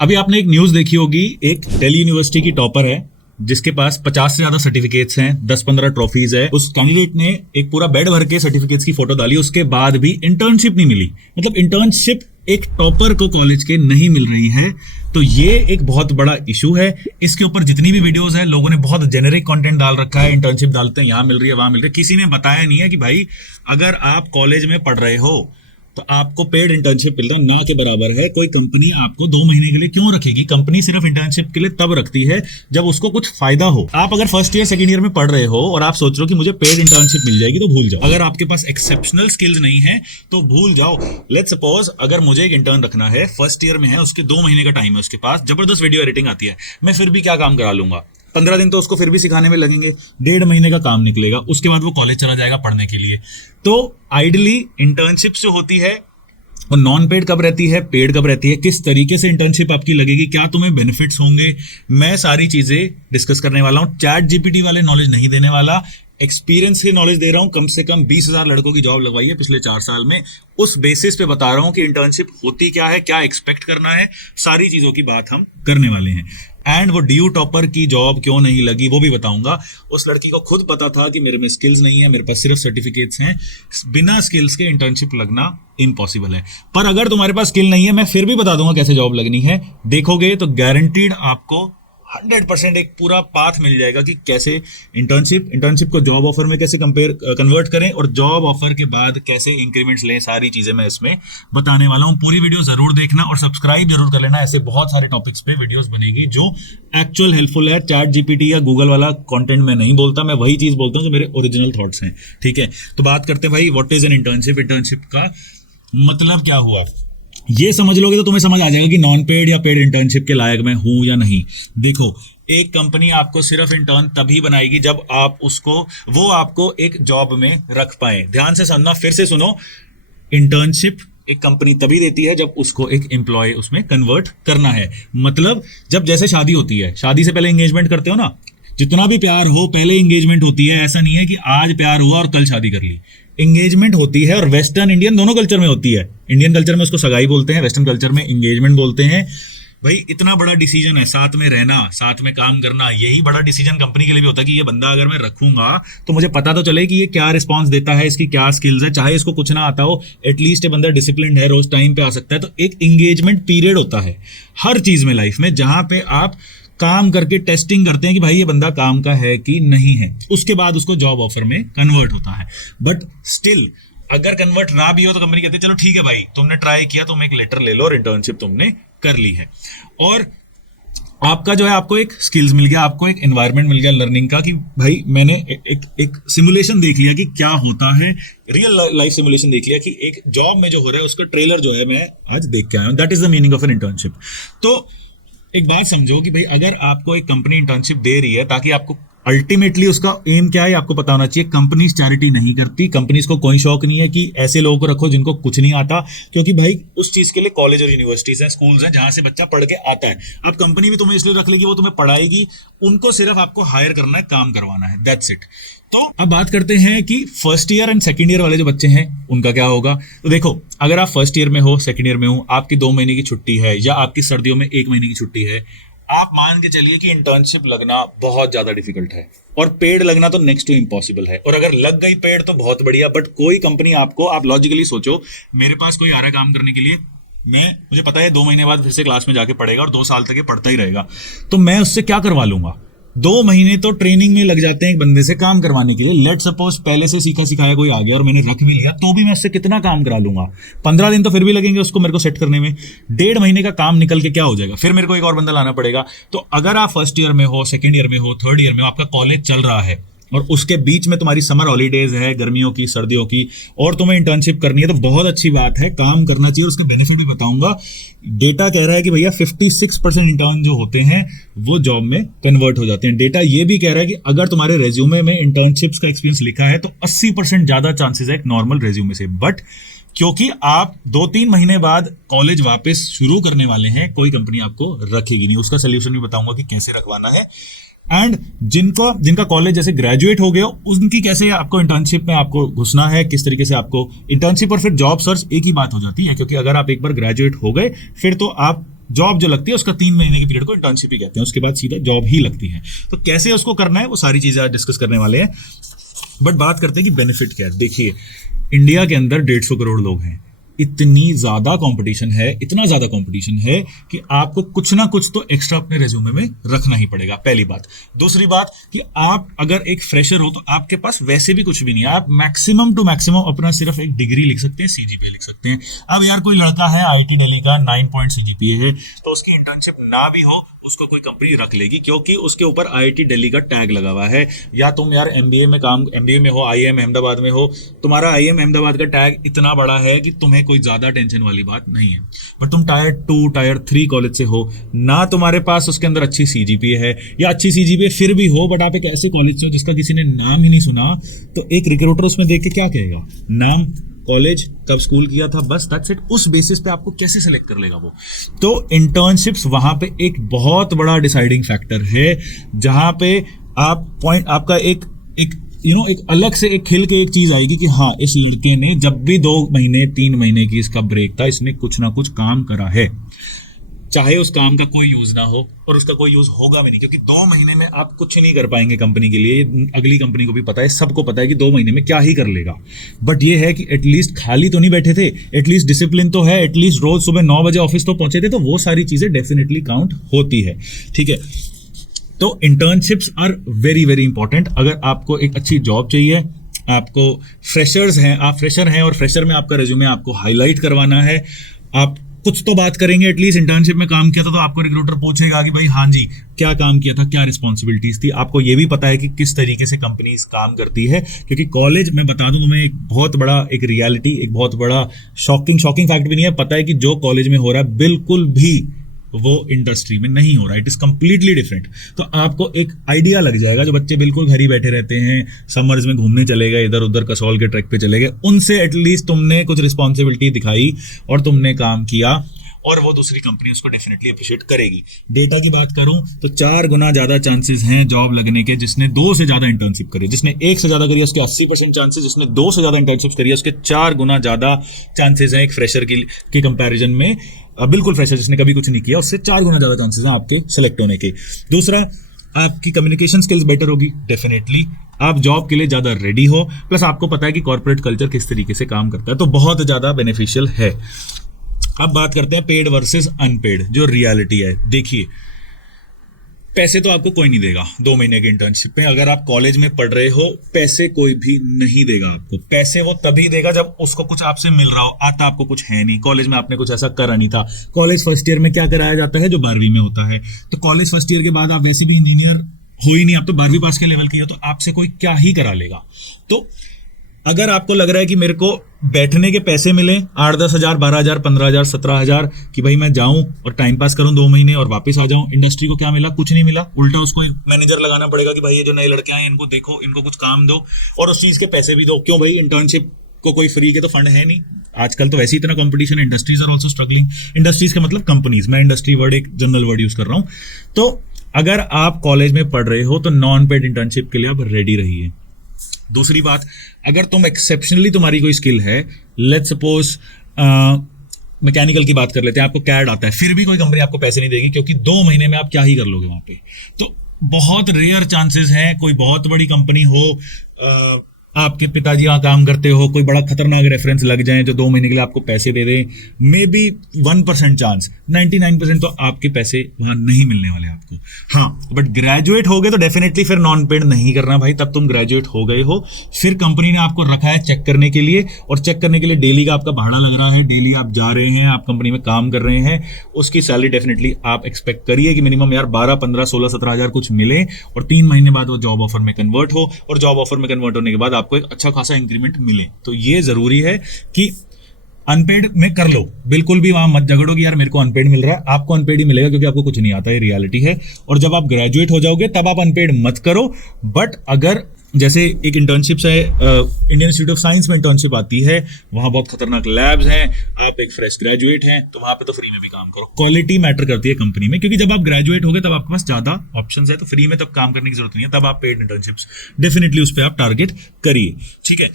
अभी आपने एक न्यूज देखी होगी, एक दिल्ली यूनिवर्सिटी की टॉपर है जिसके पास 50 से ज्यादा सर्टिफिकेट्स हैं, 10-15 ट्रॉफीज है। उस कैंडिडेट ने एक पूरा बेड भर के सर्टिफिकेट्स की फोटो डाली, उसके बाद भी इंटर्नशिप नहीं मिली। मतलब इंटर्नशिप एक टॉपर को कॉलेज के नहीं मिल रही है। तो ये एक बहुत बड़ा इशू है। इसके ऊपर जितनी भी वीडियोस है, लोगों ने बहुत जेनेरिक कंटेंट डाल रखा है। इंटर्नशिप डालते हैं, यहाँ मिल रही है, वहां मिल रही है। किसी ने बताया नहीं है कि भाई अगर आप कॉलेज में पढ़ रहे हो तो आपको पेड इंटर्नशिप मिलना ना के बराबर है। कोई कंपनी आपको 2 महीने के लिए क्यों रखेगी? कंपनी सिर्फ इंटर्नशिप के लिए तब रखती है जब उसको कुछ फायदा हो। आप अगर फर्स्ट ईयर सेकंड ईयर में पढ़ रहे हो और आप सोच रहे हो कि मुझे पेड इंटर्नशिप मिल जाएगी, तो भूल जाओ। अगर आपके पास एक्सेप्शनल स्किल्स नहीं है तो भूल जाओ। लेट्स सपोज अगर मुझे एक इंटर्न रखना है, फर्स्ट ईयर में है, उसके 2 महीने का टाइम है, उसके पास जबरदस्त वीडियो एडिटिंग आती है, मैं फिर भी क्या काम करा लूंगा? 15 दिन तो उसको फिर भी सिखाने में लगेंगे, 1.5 महीने का काम निकलेगा, उसके बाद वो कॉलेज चला जाएगा पढ़ने के लिए। तो आइडली इंटर्नशिप जो होती है और नॉन पेड कब रहती है, पेड कब रहती है, किस तरीके से इंटर्नशिप आपकी लगेगी, क्या तुम्हें बेनिफिट्स होंगे, मैं सारी चीजें डिस्कस करने वाला हूं। चैट जीपीटी वाले नॉलेज नहीं देने वाला, एक्सपीरियंस की नॉलेज दे रहा हूं। कम से कम 20,000 लड़कों की जॉब लगवाई है पिछले 4 साल में। उस बेसिस पे बता रहा हूं कि इंटर्नशिप होती क्या है, क्या एक्सपेक्ट करना है, सारी चीजों की बात हम करने वाले हैं। एंड वो डीयू टॉपर की जॉब क्यों नहीं लगी वो भी बताऊंगा। उस लड़की को खुद पता था कि मेरे में स्किल्स नहीं है, मेरे पास सिर्फ सर्टिफिकेट्स हैं, बिना स्किल्स के इंटर्नशिप लगना इम्पॉसिबल है। पर अगर तुम्हारे पास स्किल नहीं है, मैं फिर भी बता दूंगा कैसे जॉब लगनी है। देखोगे तो गारंटीड आपको 100% एक पूरा पाथ मिल जाएगा कि कैसे इंटर्नशिप को जॉब ऑफर में कैसे कन्वर्ट करें और जॉब ऑफर के बाद कैसे इंक्रीमेंट्स लें। सारी चीजें मैं इसमें बताने वाला हूं। पूरी वीडियो जरूर देखना और सब्सक्राइब जरूर कर लेना। ऐसे बहुत सारे टॉपिक्स पे वीडियोस बनेगी जो एक्चुअल हेल्पफुल है। चैट जीपीटी या गूगल वाला कंटेंट मैं नहीं बोलता, मैं वही चीज बोलता हूं जो मेरे ओरिजिनल थॉट्स हैं। ठीक है, तो बात करते हैं भाई, what is an internship. Internship का मतलब क्या हुआ, ये समझ लोगे तो तुम्हें समझ आ जाएगा कि नॉन पेड या पेड इंटर्नशिप के लायक मैं हूं या नहीं। देखो, एक कंपनी आपको सिर्फ इंटर्न तभी बनाएगी जब आप वो आपको एक जॉब में रख पाए। ध्यान से सुनना, फिर से सुनो। इंटर्नशिप एक कंपनी तभी देती है जब उसको एक एम्प्लॉय उसमें कन्वर्ट करना है। मतलब जब जैसे शादी होती है, शादी से पहले एंगेजमेंट करते हो ना, जितना भी प्यार हो पहले एंगेजमेंट होती है। ऐसा नहीं है कि आज प्यार हुआ और कल शादी कर ली। एंगेजमेंट होती है, और वेस्टर्न इंडियन दोनों कल्चर में होती है। इंडियन कल्चर में उसको सगाई बोलते हैं, वेस्टर्न कल्चर में एंगेजमेंट बोलते हैं। भाई इतना बड़ा डिसीजन है, साथ में रहना, साथ में काम करना, यही बड़ा डिसीजन कंपनी के लिए भी होता है कि ये बंदा अगर मैं रखूंगा तो मुझे पता तो चले कि ये क्या रिस्पॉन्स देता है, इसकी क्या स्किल्स है। चाहे इसको कुछ ना आता हो, एटलीस्ट ये बंदा डिसिप्लिन्ड है, रोज टाइम पे आ सकता है। तो एक एंगेजमेंट पीरियड होता है हर चीज में लाइफ में, जहां पे आप काम करके टेस्टिंग करते हैं कि भाई ये बंदा काम का है कि नहीं है। उसके बाद उसको जॉब ऑफर में कन्वर्ट होता है। बट स्टिल अगर कन्वर्ट ना भी हो तो कंपनी कहती है चलो ठीक है भाई, तुमने ट्राई किया, तुम एक लेटर ले लो और इंटर्नशिप तुमने कर ली है। और आपका जो है, आपको एक स्किल्स मिल गया, आपको एक एनवायरनमेंट मिल गया लर्निंग का कि भाई मैंने एक सिमुलेशन देख लिया कि क्या होता है, रियल लाइफ सिमुलेशन देख लिया कि एक जॉब में जो हो रहा है उसका ट्रेलर जो है मैं आज देख के आया हूं। That is the meaning of an internship. तो एक बात समझो कि भाई अगर आपको एक कंपनी इंटर्नशिप दे रही है, ताकि आपको अल्टीमेटली उसका एम क्या है आपको पता होना चाहिए। कंपनीज चैरिटी नहीं करती, कंपनीज को कोई शौक नहीं है कि ऐसे लोगों को रखो जिनको कुछ नहीं आता, क्योंकि भाई उस चीज के लिए कॉलेज और यूनिवर्सिटीज हैं, स्कूल्स हैं जहां से बच्चा पढ़ के आता है। अब कंपनी भी तुम्हें इसलिए रख लेगी, वो तुम्हें पढ़ाएगी, उनको सिर्फ आपको हायर करना है, काम करवाना है, दैट्स इट। तो अब बात करते हैं कि first year and second year वाले जो बच्चे हैं उनका क्या होगा। तो देखो, अगर आप फर्स्ट ईयर में हो, सेकंड ईयर में हो, आपकी 2 महीने की छुट्टी है या आपकी सर्दियों में 1 महीने की छुट्टी है, आप मान के चलिए कि इंटर्नशिप लगना बहुत ज्यादा डिफिकल्ट है और पेड लगना तो नेक्स्ट टू इम्पॉसिबल है। और अगर लग गई पेड तो बहुत बढ़िया। बट कोई कंपनी आपको, आप लॉजिकली सोचो, मेरे पास कोई आ रहा है काम करने के लिए, मुझे पता है 2 महीने बाद फिर से क्लास में जाके पढ़ेगा और 2 साल तक ये पढ़ता ही रहेगा, तो मैं उससे क्या करवा लूंगा? 2 महीने तो ट्रेनिंग में लग जाते हैं एक बंदे से काम करवाने के लिए। लेट सपोज पहले से सीखा सिखाया कोई आ गया और मैंने रख भी लिया, तो भी मैं उससे कितना काम करा लूंगा? 15 दिन तो फिर भी लगेंगे उसको मेरे को सेट करने में। 1.5 महीने का काम निकल के क्या हो जाएगा? फिर मेरे को एक और बंदा लाना पड़ेगा। तो अगर आप फर्स्ट ईयर में हो, सेकेंड ईयर में हो, थर्ड ईयर में हो, आपका कॉलेज चल रहा है और उसके बीच में तुम्हारी समर हॉलीडेज है, गर्मियों की, सर्दियों की, और तुम्हें इंटर्नशिप करनी है, तो बहुत अच्छी बात है, काम करना चाहिए। उसके बेनिफिट भी बताऊंगा। डेटा कह रहा है कि भैया 56% इंटर्न जो होते हैं वो जॉब में कन्वर्ट हो जाते हैं। डेटा ये भी कह रहा है कि अगर तुम्हारे रेज्यूमे में इंटर्नशिप्स का एक्सपीरियंस लिखा है तो 80% ज्यादा चांसेस है एक नॉर्मल रेज्यूमे से। बट क्योंकि आप 2-3 महीने बाद कॉलेज वापस शुरू करने वाले हैं, कोई कंपनी आपको रखेगी नहीं। उसका सोल्यूशन भी बताऊंगा कि कैसे रखवाना है। एंड जिनका कॉलेज जैसे ग्रेजुएट हो गया, उनकी कैसे आपको इंटर्नशिप में आपको घुसना है, किस तरीके से आपको इंटर्नशिप और फिर जॉब सर्च एक ही बात हो जाती है। क्योंकि अगर आप एक बार ग्रेजुएट हो गए फिर तो आप जॉब जो लगती है उसका 3 महीने के पीरियड को इंटर्नशिप ही कहते हैं, उसके बाद सीधा जॉब ही लगती है। तो कैसे उसको करना है वो सारी चीजें आज डिस्कस करने वाले हैं। बट बात करते हैं कि बेनिफिट क्या है। देखिए, इंडिया के अंदर 150 करोड़ लोग हैं, इतनी ज्यादा कंपटीशन है, इतना ज्यादा कंपटीशन है कि आपको कुछ ना कुछ तो एक्स्ट्रा अपने रेज्यूमे में रखना ही पड़ेगा, पहली बात। दूसरी बात कि आप अगर एक फ्रेशर हो तो आपके पास वैसे भी कुछ भी नहीं है, आप मैक्सिमम टू मैक्सिमम अपना सिर्फ एक डिग्री लिख सकते हैं, सीजीपीए लिख सकते हैं। अब यार कोई लड़का है आईटी दिल्ली का 9 पॉइंट सीजीपीए है, तो उसकी इंटर्नशिप ना भी हो उसको कोई कंपनी रख लेगी, क्योंकि उसके ऊपर आईआईटी दिल्ली का टैग लगा हुआ है। या तुम यार एमबीए में हो, आईआईएम अहमदाबाद में हो, तुम्हारा आईआईएम अहमदाबाद का टैग इतना बड़ा है कि तुम्हें कोई ज्यादा टेंशन वाली बात नहीं है। बट तुम टायर 2 टायर 3 कॉलेज से हो ना, तुम्हारे पास उसके अंदर अच्छी सीजीपीए है, या अच्छी सीजीपीए फिर भी हो बट आप एक ऐसे कॉलेज से हो जिसका किसी ने नाम ही नहीं सुना, तो एक रिक्रूटर उसमें देख के क्या कहेगा? नाम, कॉलेज, कब स्कूल किया था, बस दैट्स इट। उस बेसिस पे आपको कैसे सिलेक्ट कर लेगा वो? तो इंटर्नशिप्स वहां पे एक बहुत बड़ा डिसाइडिंग फैक्टर है, जहां पे आपका एक अलग से एक खिल के एक चीज आएगी कि हाँ, इस लड़के ने जब भी 2 महीने 3 महीने की इसका ब्रेक था, इसने कुछ ना कुछ काम करा है, चाहे उस काम का कोई यूज ना हो, और उसका कोई यूज होगा भी नहीं, क्योंकि 2 महीने में आप कुछ नहीं कर पाएंगे कंपनी के लिए। अगली कंपनी को भी पता है, सबको पता है कि 2 महीने में क्या ही कर लेगा। बट ये है कि एटलीस्ट खाली तो नहीं बैठे थे, एटलीस्ट डिसिप्लिन तो है, एटलीस्ट रोज सुबह 9 बजे ऑफिस तो पहुंचे थे, तो वो सारी चीजें डेफिनेटली काउंट होती है। ठीक है, तो internships are very very important. अगर आपको एक अच्छी जॉब चाहिए, आपको फ्रेशर्स हैं, आप फ्रेशर हैं और फ्रेशर में आपका रेज्यूमे आपको हाईलाइट करवाना है, आप कुछ तो बात करेंगे, एटलीस्ट इंटर्नशिप में काम किया था, तो आपको रिक्रूटर पूछेगा कि भाई हाँ जी क्या काम किया था, क्या रिस्पॉन्सिबिलिटीज थी। आपको ये भी पता है कि किस तरीके से कंपनीज काम करती है, क्योंकि कॉलेज में बता दूं तुम्हें एक बहुत बड़ा एक रियलिटी, एक बहुत बड़ा शॉकिंग फैक्ट भी नहीं है, पता है कि जो कॉलेज में हो रहा है बिल्कुल भी वो इंडस्ट्री में नहीं हो रहा है, इट इज कंप्लीटली डिफरेंट। तो आपको एक आइडिया लग जाएगा, जो बच्चे बिल्कुल घर ही बैठे रहते हैं, समर्स में घूमने चले गए, इधर उधर कसौल के ट्रैक पे चले गए, उनसे एटलीस्ट तुमने कुछ रिस्पॉन्सिबिलिटी दिखाई और तुमने काम किया, और वो दूसरी कंपनी उसको डेफिनेटली अप्रिशिएट करेगी। डेटा की बात करूं तो 4 गुना ज्यादा चांसेस हैं जॉब लगने के जिसने 2 से ज्यादा इंटर्नशिप करी। जिसने 1 से ज्यादा करी है उसके 80% चांसेस, जिसने 2 से ज्यादा इंटर्नशिप करी है उसके 4 गुना ज्यादा चांसेस हैं एक फ्रेशर की कंपैरिजन में। बिल्कुल फ्रेशर जिसने कभी कुछ नहीं किया, उससे 4 गुना ज्यादा चांसेस हैं आपके सेलेक्ट होने के। दूसरा, आपकी कम्युनिकेशन स्किल्स बेटर होगी, डेफिनेटली आप जॉब के लिए ज्यादा रेडी हो, प्लस आपको पता है कि कॉर्पोरेट कल्चर किस तरीके से काम करता है, तो बहुत ज्यादा बेनिफिशियल है। अब बात करते हैं पेड वर्सेस अनपेड, जो रियलिटी है। देखिए, पैसे तो आपको कोई नहीं देगा 2 महीने की इंटर्नशिप में। अगर आप कॉलेज में पढ़ रहे हो, पैसे कोई भी नहीं देगा आपको। पैसे वो तभी देगा जब उसको कुछ आपसे मिल रहा हो। आता आपको कुछ है नहीं, कॉलेज में आपने कुछ ऐसा करा नहीं था। कॉलेज फर्स्ट ईयर में क्या कराया जाता है, जो 12वीं में होता है। तो कॉलेज फर्स्ट ईयर के बाद आप वैसे भी इंजीनियर हो ही नहीं, आप तो 12वीं पास के लेवल की हो, तो आपसे कोई क्या ही करा लेगा। तो अगर आपको लग रहा है कि मेरे को बैठने के पैसे मिले 8-10 हज़ार, 12 हज़ार, 15 हज़ार, 17 हज़ार, कि भाई मैं जाऊं और टाइम पास करूं 2 महीने और वापस आ जाऊं, इंडस्ट्री को क्या मिला? कुछ नहीं मिला। उल्टा उसको एक मैनेजर लगाना पड़ेगा कि भाई ये जो नए लड़के आए इनको देखो, इनको कुछ काम दो और उस चीज के पैसे भी दो। क्यों भाई? इंटर्नशिप को कोई फ्री के तो फंड है नहीं। आजकल तो वैसे ही इतना कंपटीशन है, industries are also struggling. Industries का मतलब कंपनीज, मैं इंडस्ट्री वर्ड एक जनरल वर्ड यूज कर रहा हूं। तो अगर आप कॉलेज में पढ़ रहे हो तो नॉन पेड इंटर्नशिप के लिए आप रेडी रहिए। दूसरी बात, अगर तुम एक्सेप्शनली तुम्हारी कोई स्किल है, लेट्स सपोज मैकेनिकल की बात कर लेते हैं, आपको कैड आता है, फिर भी कोई कंपनी आपको पैसे नहीं देगी, क्योंकि 2 महीने में आप क्या ही कर लोगे वहां पे। तो बहुत रेयर चांसेस हैं कोई बहुत बड़ी कंपनी हो, आपके पिताजी वहां काम करते हो, कोई बड़ा खतरनाक रेफरेंस लग जाए जो 2 महीने के लिए आपको पैसे दे दे। मे बी 1% चांस, 99% तो आपके पैसे वहां नहीं मिलने वाले आपको। हाँ, बट ग्रेजुएट हो गए तो डेफिनेटली फिर नॉन पेड नहीं करना भाई, तब तुम ग्रेजुएट हो गए हो। फिर कंपनी ने आपको रखा है चेक करने के लिए, और चेक करने के लिए डेली का आपका भाड़ा लग रहा है, डेली आप जा रहे हैं, आप कंपनी में काम कर रहे हैं, उसकी सैलरी डेफिनेटली आप एक्सपेक्ट करिए कि मिनिमम यार 12, 15, 16, 17 हज़ार कुछ मिले, और 3 महीने बाद वो जॉब ऑफर में कन्वर्ट हो, और जॉब ऑफर में कन्वर्ट होने के बाद आपको एक अच्छा खासा इंक्रीमेंट मिले। तो ये जरूरी है कि अनपेड में कर लो, बिल्कुल भी वहां मत झगड़ो कि यार मेरे को अनपेड मिल रहा है। आपको अनपेड ही मिलेगा क्योंकि आपको कुछ नहीं आता, ये रियलिटी है। और जब आप ग्रेजुएट हो जाओगे तब आप अनपेड मत करो। बट अगर जैसे एक इंटर्नशिप है, इंडियन इंस्टीट्यूट ऑफ साइंस में इंटर्नशिप आती है, वहां बहुत खतरनाक लैब्स हैं, आप एक फ्रेश ग्रेजुएट हैं, तो वहां पे तो फ्री में भी काम करो। क्वालिटी मैटर करती है कंपनी में, क्योंकि जब आप ग्रेजुएट हो गए तब आपके पास ज्यादा ऑप्शंस है, तो फ्री में तब काम करने की जरूरत नहीं है, तब आप पेड इंटर्नशिप्स डेफिनेटली उस पर आप टारगेट करिए। ठीक है,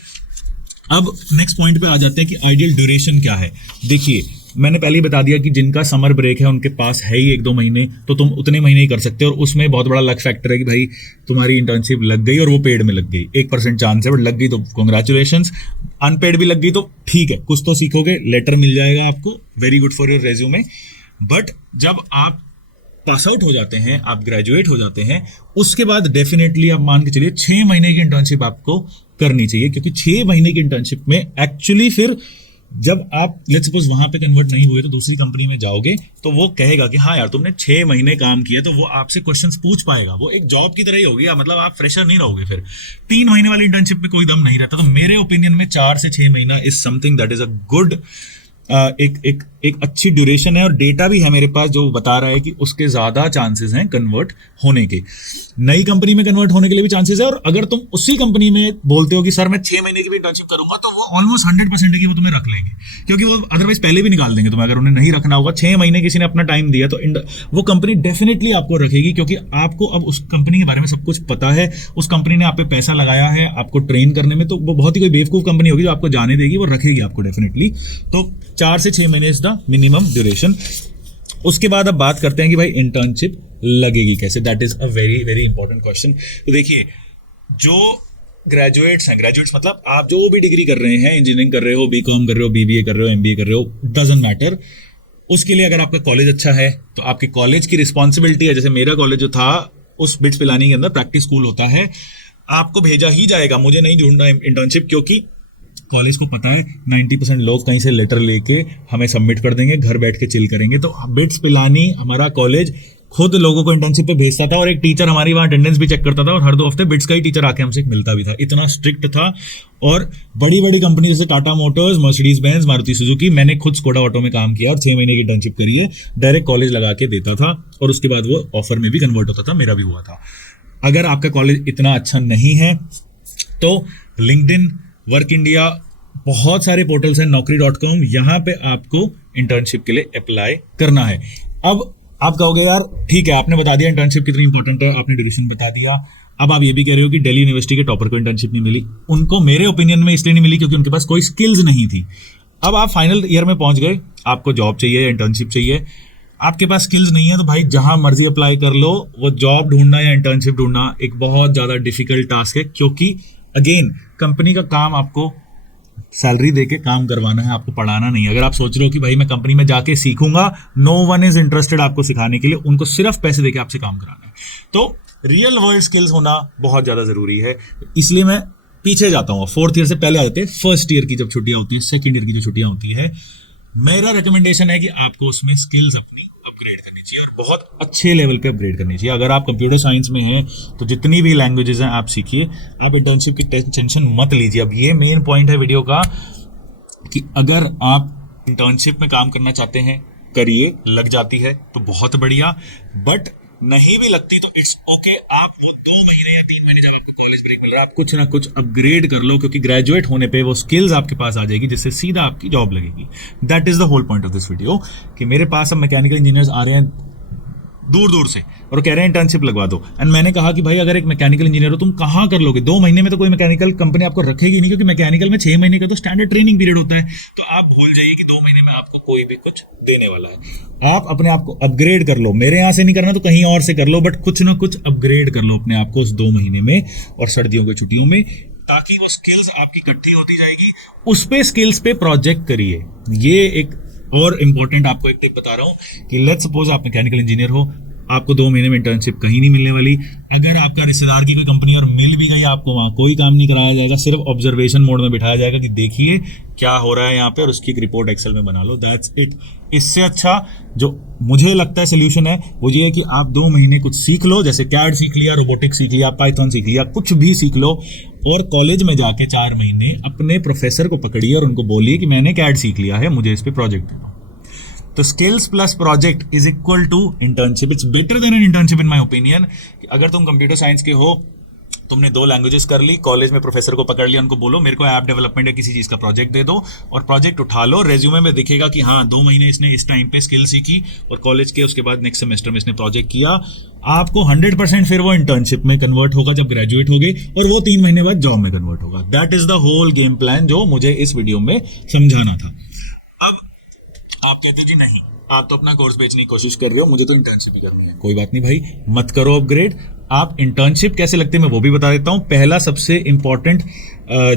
अब नेक्स्ट पॉइंट पे आ जाते हैं कि आइडियल ड्यूरेशन क्या है। देखिए, मैंने पहले ही बता दिया कि जिनका समर ब्रेक है उनके पास है ही 1-2 महीने, तो तुम उतने महीने ही कर सकते हो, और उसमें बहुत बड़ा लक फैक्टर है कि भाई तुम्हारी इंटर्नशिप लग गई और वो पेड में लग गई। 1% चांस है, बट लग गई तो कॉन्ग्रेचुलेशंस। अनपेड भी लग गई तो ठीक है, कुछ तो सीखोगे, लेटर मिल जाएगा आपको, very good for your resume. But जब आप पास आउट हो जाते हैं, आप ग्रेजुएट हो जाते हैं, उसके बाद डेफिनेटली आप मान के चलिए 6 महीने की इंटर्नशिप आपको करनी चाहिए, क्योंकि 6 महीने की इंटर्नशिप में एक्चुअली फिर जब आप लेट्स सपोज वहां पे कन्वर्ट नहीं हुए तो दूसरी कंपनी में जाओगे तो वो कहेगा कि हाँ यार तुमने 6 महीने काम किया, तो वो आपसे क्वेश्चंस पूछ पाएगा। वो एक जॉब की तरह ही होगी, मतलब आप फ्रेशर नहीं रहोगे। फिर 3 महीने वाली इंटर्नशिप में कोई दम नहीं रहता। तो मेरे ओपिनियन में 4 से 6 महीना is something that is a good, एक अच्छी ड्यूरेशन है, और डेटा भी है मेरे पास जो बता रहा है कि उसके ज्यादा चांसेस हैं कन्वर्ट होने के। नई कंपनी में कन्वर्ट होने के लिए भी चांसेस है, और अगर तुम उसी कंपनी में बोलते हो कि सर मैं 6 महीने की भी इंटर्नशिप करूंगा, तो वो ऑलमोस्ट 100% है कि वो तुम्हें रख लेंगे, क्योंकि वो अदरवाइज पहले भी निकाल देंगे तुम्हें। अगर उन्हें नहीं रखना होगा, 6 महीने किसी ने अपना टाइम दिया, तो वो कंपनी डेफिनेटली आपको रखेगी, क्योंकि आपको अब उस कंपनी के बारे में सब कुछ पता है, उस कंपनी ने आप पे पैसा लगाया है आपको ट्रेन करने में, तो वो बहुत ही कोई बेवकूफ कंपनी होगी जो आपको जाने देगी, वो रखेगी आपको डेफिनेटली। तो 4 से 6 महीने इज द मिनिमम ड्यूरेशन। उसके बाद अब बात करते हैं कि भाई इंटर्नशिप लगेगी कैसे, that is a very very important question. तो देखिए, जो ग्रेजुएट्स हैं, ग्रेजुएट्स मतलब आप जो भी डिग्री कर रहे हैं, इंजीनियरिंग कर रहे हो, बीकॉम कर रहे हो, बीबीए कर रहे हो, एमबीए कर रहे हो, डजंट मैटर। उसके लिए अगर आपका कॉलेज अच्छा है तो आपके कॉलेज की रिस्पॉन्सिबिलिटी है, जैसे मेरा कॉलेज जो था उस बिट्स पिलानी के अंदर प्रैक्टिस स्कूल होता है, आपको भेजा ही जाएगा, मुझे नहीं ढूंढना इंटर्नशिप, क्योंकि कॉलेज को पता है 90% लोग कहीं से लेटर लेके हमें सबमिट कर देंगे, घर बैठ के चिल करेंगे। तो बिट्स पिलानी हमारा कॉलेज खुद लोगों को इंटर्नशिप पे भेजता था, और एक टीचर हमारी वहाँ अटेंडेंस भी चेक करता था, और हर 2 हफ्ते बिट्स का ही टीचर आके हमसे मिलता भी था, इतना स्ट्रिक्ट था। और बड़ी बड़ी कंपनी जैसे Tata Motors, Mercedes Benz, Maruti Suzuki, मैंने खुद स्कोडा ऑटो में काम किया और 6 महीने की इंटर्नशिप करी है, डायरेक्ट कॉलेज लगा के देता था, और उसके बाद वो ऑफर में भी कन्वर्ट होता था, मेरा भी हुआ था। अगर आपका कॉलेज इतना अच्छा नहीं है तो लिंक्डइन, वर्क इंडिया, बहुत सारे पोर्टल्स हैं, naukri.com, यहाँ पे आपको इंटर्नशिप के लिए अप्लाई करना है। अब आप कहोगे यार ठीक है, आपने बता दिया इंटर्नशिप कितनी इंपॉर्टेंट है, आपने ड्यूरेशन बता दिया, अब आप ये भी कह रहे हो कि दिल्ली यूनिवर्सिटी के टॉपर को इंटर्नशिप नहीं मिली। उनको मेरे ओपिनियन में इसलिए नहीं मिली क्योंकि उनके पास कोई स्किल्स नहीं थी। अब आप फाइनल ईयर में पहुंच गए, आपको जॉब चाहिए, इंटर्नशिप चाहिए, आपके पास स्किल्स नहीं है, तो भाई जहां मर्जी अप्लाई कर लो। वो जॉब ढूंढना या इंटर्नशिप ढूंढना एक बहुत ज्यादा डिफिकल्ट टास्क है, क्योंकि अगेन कंपनी का काम आपको सैलरी देके काम करवाना है, आपको पढ़ाना नहीं। अगर आप सोच रहे हो कि भाई मैं कंपनी में जाके सीखूंगा, नो वन इज इंटरेस्टेड आपको सिखाने के लिए, उनको सिर्फ पैसे देके आपसे काम कराना है। तो रियल वर्ल्ड स्किल्स होना बहुत ज्यादा जरूरी है, इसलिए मैं पीछे जाता हूँ। 4th ईयर से पहले आ जाते हैं 1st ईयर की जब छुट्टियां होती है, 2nd ईयर की जो छुट्टियां होती है, मेरा रिकमेंडेशन है कि आपको उसमें स्किल्स अपनी अपग्रेड करनी चाहिए, और बहुत अच्छे लेवल पे अपग्रेड करनी चाहिए। अगर आप कंप्यूटर साइंस में हैं तो जितनी भी लैंग्वेजेस हैं आप सीखिए, आप इंटर्नशिप की टेंशन मत लीजिए। अब ये मेन पॉइंट है वीडियो का कि अगर आप इंटर्नशिप में काम करना चाहते हैं, करिए, लग जाती है तो बहुत बढ़िया, बट नहीं भी लगती तो इट्स ओके। आप वो 2 महीने या 3 महीने जब आपको कॉलेज ब्रेक मिल रहा है, आप कुछ ना कुछ अपग्रेड कर लो, क्योंकि ग्रेजुएट होने पे वो स्किल्स आपके पास आ जाएगी जिससे सीधा आपकी जॉब लगेगी। That is the whole point of this video, कि मेरे पास अब मैकेनिकल इंजीनियर्स आ रहे हैं दूर दूर से और कह रहे हैं इंटर्नशिप लगवा दो। एंड मैंने कहा कि भाई अगर एक मैकेनिकल इंजीनियर हो तुम कहाँ कर लोगे, 2 महीने में तो कोई मैकेनिकल कंपनी आपको रखेगी नहीं, क्योंकि मैकेनिकल में 6 महीने का तो स्टैंडर्ड ट्रेनिंग पीरियड होता है। तो आप भूल जाइए कि 2 महीने में आपको कोई भी कुछ देने वाला है। आप अपने आप को अपग्रेड कर लो, मेरे यहाँ से नहीं करना तो कहीं और से कर लो, बट कुछ ना कुछ अपग्रेड कर लो अपने आप को उस 2 महीने में और सर्दियों की छुट्टियों में, ताकि वो स्किल्स आपकी इकट्ठी होती जाएगी। उस पे स्किल्स पे प्रोजेक्ट करिए। ये एक और इम्पोर्टेंट आपको एक टिप बता रहा हूँ कि लेट्स सपोज आप मैकेनिकल इंजीनियर हो, आपको 2 महीने में इंटर्नशिप कहीं नहीं मिलने वाली। अगर आपका रिश्तेदार की कोई कंपनी और मिल भी गई, आपको वहाँ कोई काम नहीं कराया जाएगा, सिर्फ ऑब्जर्वेशन मोड में बिठाया जाएगा कि देखिए क्या हो रहा है यहाँ पे, और उसकी एक रिपोर्ट एक्सेल में बना लो, दैट्स इट। इससे अच्छा जो मुझे लगता है सोल्यूशन है वो ये है कि आप 2 महीने कुछ सीख लो, जैसे कैड सीख लिया, रोबोटिक्स सीख लिया, पाइथन सीख लिया, कुछ भी सीख लो, और कॉलेज में जाके 4 महीने अपने प्रोफेसर को पकड़िए और उनको बोलिए कि मैंने कैड सीख लिया है, मुझे इस पे प्रोजेक्ट देना। तो skills plus project is equal to internship. It's better than an internship in my opinion. अगर तुम कंप्यूटर साइंस के हो, तुमने 2 लैंग्वेजेस कर ली, कॉलेज में प्रोफेसर को पकड़ लिया, उनको बोलो मेरे को ऐप डेवलपमेंट या किसी चीज का प्रोजेक्ट दे दो, और प्रोजेक्ट उठा लो, रेज्यूमे में दिखेगा कि हाँ 2 महीने इसने इस टाइम पे स्किल सीखी, और कॉलेज के उसके बाद नेक्स्ट सेमेस्टर में इसने प्रोजेक्ट किया। आपको 100% फिर वो इंटर्नशिप में कन्वर्ट होगा जब ग्रेजुएट होगे, और वो 3 महीने बाद जॉब में कन्वर्ट होगा। That is the whole game plan जो मुझे इस वीडियो में समझाना था। अब आप कहते जी नहीं, आप तो अपना कोर्स बेचने की कोशिश कर रहे हो, मुझे तो इंटर्नशिप ही करनी है। कोई बात नहीं भाई, मत करो अपग्रेड। आप इंटर्नशिप कैसे लगते हैं मैं वो भी बता देता हूं। पहला सबसे इंपॉर्टेंट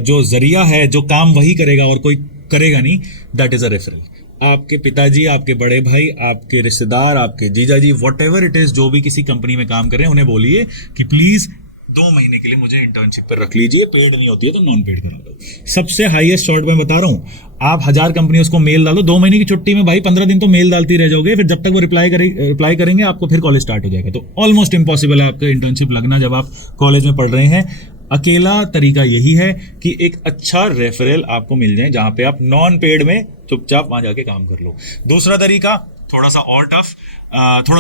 जो जरिया है, जो काम वही करेगा और कोई करेगा नहीं, दैट इज अ रेफरल। आपके पिताजी, आपके बड़े भाई, आपके रिश्तेदार, आपके जीजाजी, वॉट एवर इट इज, जो भी किसी कंपनी में काम कर रहे हैं, उन्हें बोलिए कि प्लीज 2 महीने के लिए मुझे इंटर्नशिप पर रख लीजिए। पेड नहीं होती है तो नॉन पेड करा दो। सबसे हाईएस्ट शॉर्ट में बता रहा हूं, आप 1000 कंपनियों को मेल डालो, 2 महीने की छुट्टी में भाई 15 दिन तो मेल डालती रह जाओगे। फिर जब तक वो रिप्लाई करेंगे आपको फिर कॉलेज स्टार्ट हो जाएगा। तो ऑलमोस्ट इम्पॉसिबल है आपका इंटर्नशिप लगना जब आप कॉलेज में पढ़ रहे हैं। अकेला तरीका यही है कि एक अच्छा रेफरल आपको मिल जाए जहां पे आप नॉन पेड में चुपचाप वहां जाके काम कर लो। दूसरा तरीका थोड़ा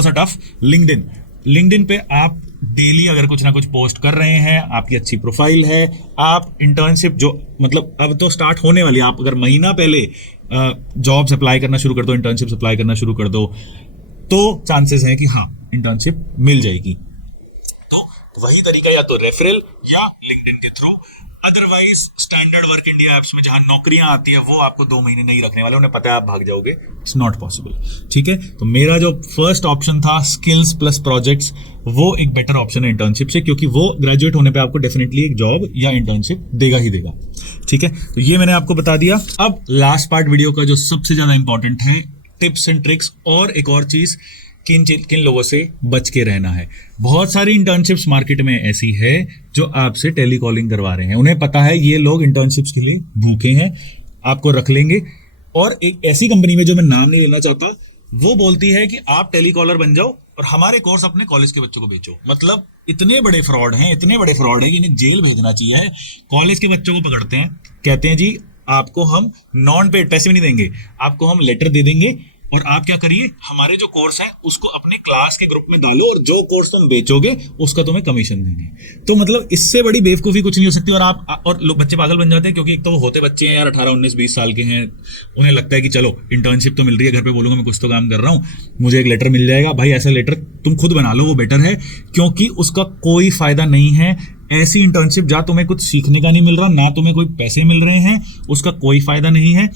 सा टफ, लिंक्डइन पे आप डेली अगर कुछ ना कुछ पोस्ट कर रहे हैं, आपकी अच्छी प्रोफाइल है, आप इंटर्नशिप जो मतलब अब तो स्टार्ट होने वाली है, आप अगर महीना पहले जॉब्स अप्लाई करना शुरू कर दो, इंटर्नशिप अप्लाई करना शुरू कर दो, तो चांसेस हैं कि हाँ इंटर्नशिप मिल जाएगी। तो वही तरीका, या तो रेफरल या लिंक्डइन के through. Otherwise standard work India apps में जहां नौकरियां आती है वो आपको 2 महीने नहीं रखने वाले, उन्हें पता है आप भाग जाओगे। It's not possible. ठीक है, तो मेरा जो फर्स्ट ऑप्शन था स्किल्स प्लस प्रोजेक्ट्स, वो एक बेटर ऑप्शन है इंटर्नशिप से, क्योंकि वो ग्रेजुएट होने पे आपको डेफिनेटली एक जॉब या इंटर्नशिप देगा ही देगा। ठीक है, तो ये मैंने आपको बता दिया। अब लास्ट पार्ट वीडियो का जो सबसे ज्यादा इंपॉर्टेंट है, टिप्स एंड ट्रिक्स, और एक और चीज, किन लोगों से बच के रहना है। बहुत सारी इंटर्नशिप्स मार्केट में ऐसी है जो आपसे टेलीकॉलिंग करवा रहे हैं, उन्हें पता है ये लोग इंटर्नशिप्स के लिए भूखे हैं, आपको रख लेंगे। और एक ऐसी कंपनी में जो मैं नाम नहीं लेना चाहता, वो बोलती है कि आप टेलीकॉलर बन जाओ और हमारे कोर्स अपने कॉलेज के बच्चों को बेचो। मतलब इतने बड़े फ्रॉड हैं कि इन्हें जेल भेजना चाहिए। कॉलेज के बच्चों को पकड़ते हैं, कहते हैं जी आपको हम नॉन पेड, पैसे भी नहीं देंगे, आपको हम लेटर दे देंगे और आप क्या करिए, हमारे जो कोर्स है उसको अपने क्लास के ग्रुप में डालो और जो कोर्स तुम बेचोगे उसका तुम्हें कमीशन देंगे। तो मतलब इससे बड़ी बेवकूफी कुछ नहीं हो सकती। और लोग बच्चे पागल बन जाते हैं, क्योंकि एक तो वो होते बच्चे हैं यार 18 19 20 साल के हैं, उन्हें लगता है कि चलो इंटर्नशिप तो मिल रही है, घर पे बोलूंगा मैं कुछ तो काम कर रहा हूं, मुझे एक लेटर मिल जाएगा। भाई ऐसा लेटर तुम खुद बना लो, वो बेटर है, क्योंकि उसका कोई फायदा नहीं है। ऐसी इंटर्नशिप जहां तुम्हें कुछ सीखने का नहीं मिल रहा, ना तुम्हें कोई पैसे मिल रहे हैं, उसका कोई फायदा नहीं है।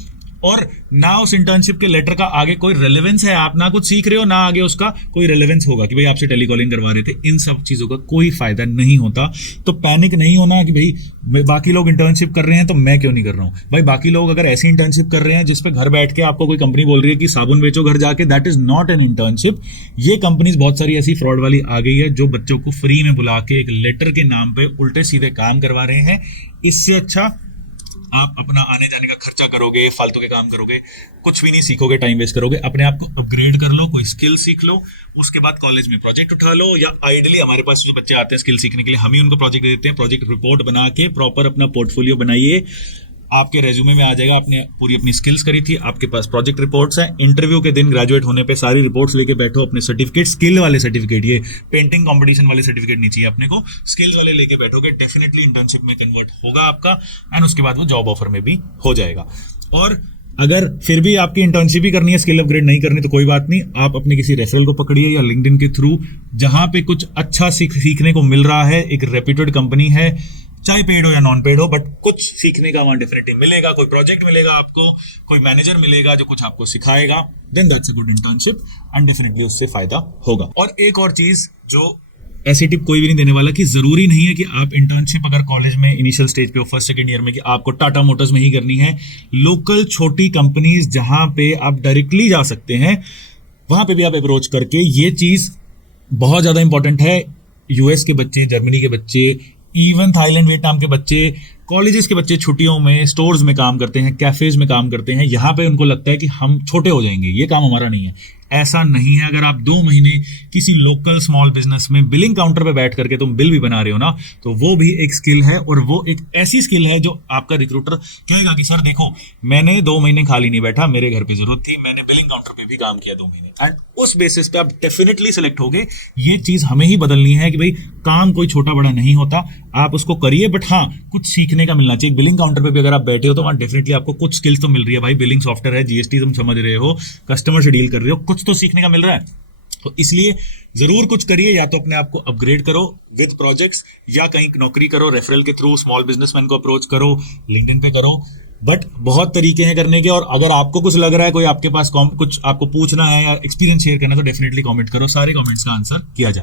और ना उस इंटर्नशिप के लेटर का आगे कोई रेलेवेंस है, आप ना कुछ सीख रहे हो, ना आगे उसका कोई रेलेवेंस होगा कि भाई आपसे टेलीकॉलिंग करवा रहे थे। इन सब चीजों का कोई फायदा नहीं होता। तो पैनिक नहीं होना कि भाई बाकी लोग इंटर्नशिप कर रहे हैं तो मैं क्यों नहीं कर रहा हूं। भाई बाकी लोग अगर ऐसी इंटर्नशिप कर रहे हैं जिसपे घर बैठ के आपको कोई कंपनी बोल रही है कि साबुन बेचो घर जाके, that is not an internship. ये कंपनीज बहुत सारी ऐसी फ्रॉड वाली आ गई है जो बच्चों को फ्री में बुला के एक लेटर के नाम पे उल्टे सीधे काम करवा रहे हैं। इससे अच्छा आप अपना आने जाने का खर्चा करोगे, फालतू के काम करोगे, कुछ भी नहीं सीखोगे, टाइम वेस्ट करोगे। अपने आप को अपग्रेड कर लो, कोई स्किल सीख लो, उसके बाद कॉलेज में प्रोजेक्ट उठा लो, या आइडियली हमारे पास जो बच्चे आते हैं स्किल सीखने के लिए, हम ही उनको प्रोजेक्ट देते हैं। प्रोजेक्ट रिपोर्ट बना के प्रॉपर अपना पोर्टफोलियो बनाइए, आपके रेज्यूमे में आ जाएगा आपने पूरी अपनी स्किल्स करी थी, आपके पास प्रोजेक्ट रिपोर्ट्स हैं। इंटरव्यू के दिन ग्रेजुएट होने पे सारी रिपोर्ट्स लेके बैठो, अपने सर्टिफिकेट, स्किल वाले सर्टिफिकेट, ये पेंटिंग कंपटीशन वाले सर्टिफिकेट नहीं चाहिए अपने को, स्किल्स वाले लेके बैठोगे, डेफिनेटली इंटर्नशिप में कन्वर्ट होगा आपका, एंड उसके बाद वो जॉब ऑफर में भी हो जाएगा। और अगर फिर भी आपकी इंटर्नशिप ही करनी है, स्किल अपग्रेड नहीं करनी, तो कोई बात नहीं, आप अपने किसी रेफरल को पकड़िए या लिंक्डइन के थ्रू, जहां पे कुछ अच्छा सीखने को मिल रहा है, एक रेप्यूटेड कंपनी है, चाहे पेड हो या नॉन पेड हो, बट कुछ सीखने का वहां डेफिनेटली मिलेगा। कोई प्रोजेक्ट मिलेगा आपको, कोई मैनेजर मिलेगा जो कुछ आपको सिखाएगा, then that's a good internship and definitely उससे फायदा होगा। और एक और चीज, जो ऐसी टिप कोई भी नहीं देने वाला, कि जरूरी नहीं है कि आप इंटर्नशिप अगर कॉलेज में इनिशियल स्टेज पे हो, फर्स्ट सेकंड ईयर में, कि आपको टाटा मोटर्स में ही करनी है। लोकल छोटी कंपनीज जहां पे आप डायरेक्टली जा सकते हैं, वहां पे भी आप अप्रोच करके, ये चीज बहुत ज्यादा इंपॉर्टेंट है। यूएस के बच्चे, जर्मनी के बच्चे, इवन थाईलैंड वियतनाम के बच्चे, कॉलेजेस के बच्चे छुट्टियों में स्टोर्स में काम करते हैं, कैफेज में काम करते हैं। यहाँ पे उनको लगता है कि हम छोटे हो जाएंगे, ये काम हमारा नहीं है। ऐसा नहीं है। अगर आप 2 महीने किसी लोकल स्मॉल बिजनेस में बिलिंग काउंटर पे बैठ करके तुम बिल भी बना रहे हो ना, तो वो भी एक स्किल है, और वो एक ऐसी स्किल है जो आपका रिक्रूटर कहेगा कि सर देखो, मैंने 2 महीने खाली नहीं बैठा, मेरे घर पे जरूरत थी, मैंने बिलिंग काउंटर पे भी काम किया 2 महीने, एंड उस बेसिस पे आप डेफिनेटली सिलेक्ट होगे। ये चीज हमें ही बदलनी है कि भाई काम कोई छोटा बड़ा नहीं होता, आप उसको करिए, बट हाँ कुछ सीखने का मिलना चाहिए। बिलिंग काउंटर पे भी अगर आप बैठे हो तो वहां डेफिनेटली आपको कुछ स्किल्स तो मिल रही है। भाई बिलिंग सॉफ्टवेयर है, जीएसटी तुम समझ रहे हो, कस्टमर से डील कर रहे हो, कुछ तो सीखने का मिल रहा है। तो इसलिए जरूर कुछ करिए, या तो अपने आप को अपग्रेड करो विद प्रोजेक्ट्स, या कहीं नौकरी करो रेफरल के थ्रू, स्मॉल बिजनेसमैन को अप्रोच करो, लिंक्डइन पे करो, बट बहुत तरीके हैं करने के, और अगर आपको कुछ लग रहा है, कोई आपके पास कुछ आपको पूछना है या एक्सपीरियंस शेयर करना है, तो डेफिनेटली कमेंट करो, सारे कमेंट्स का आंसर किया जाए।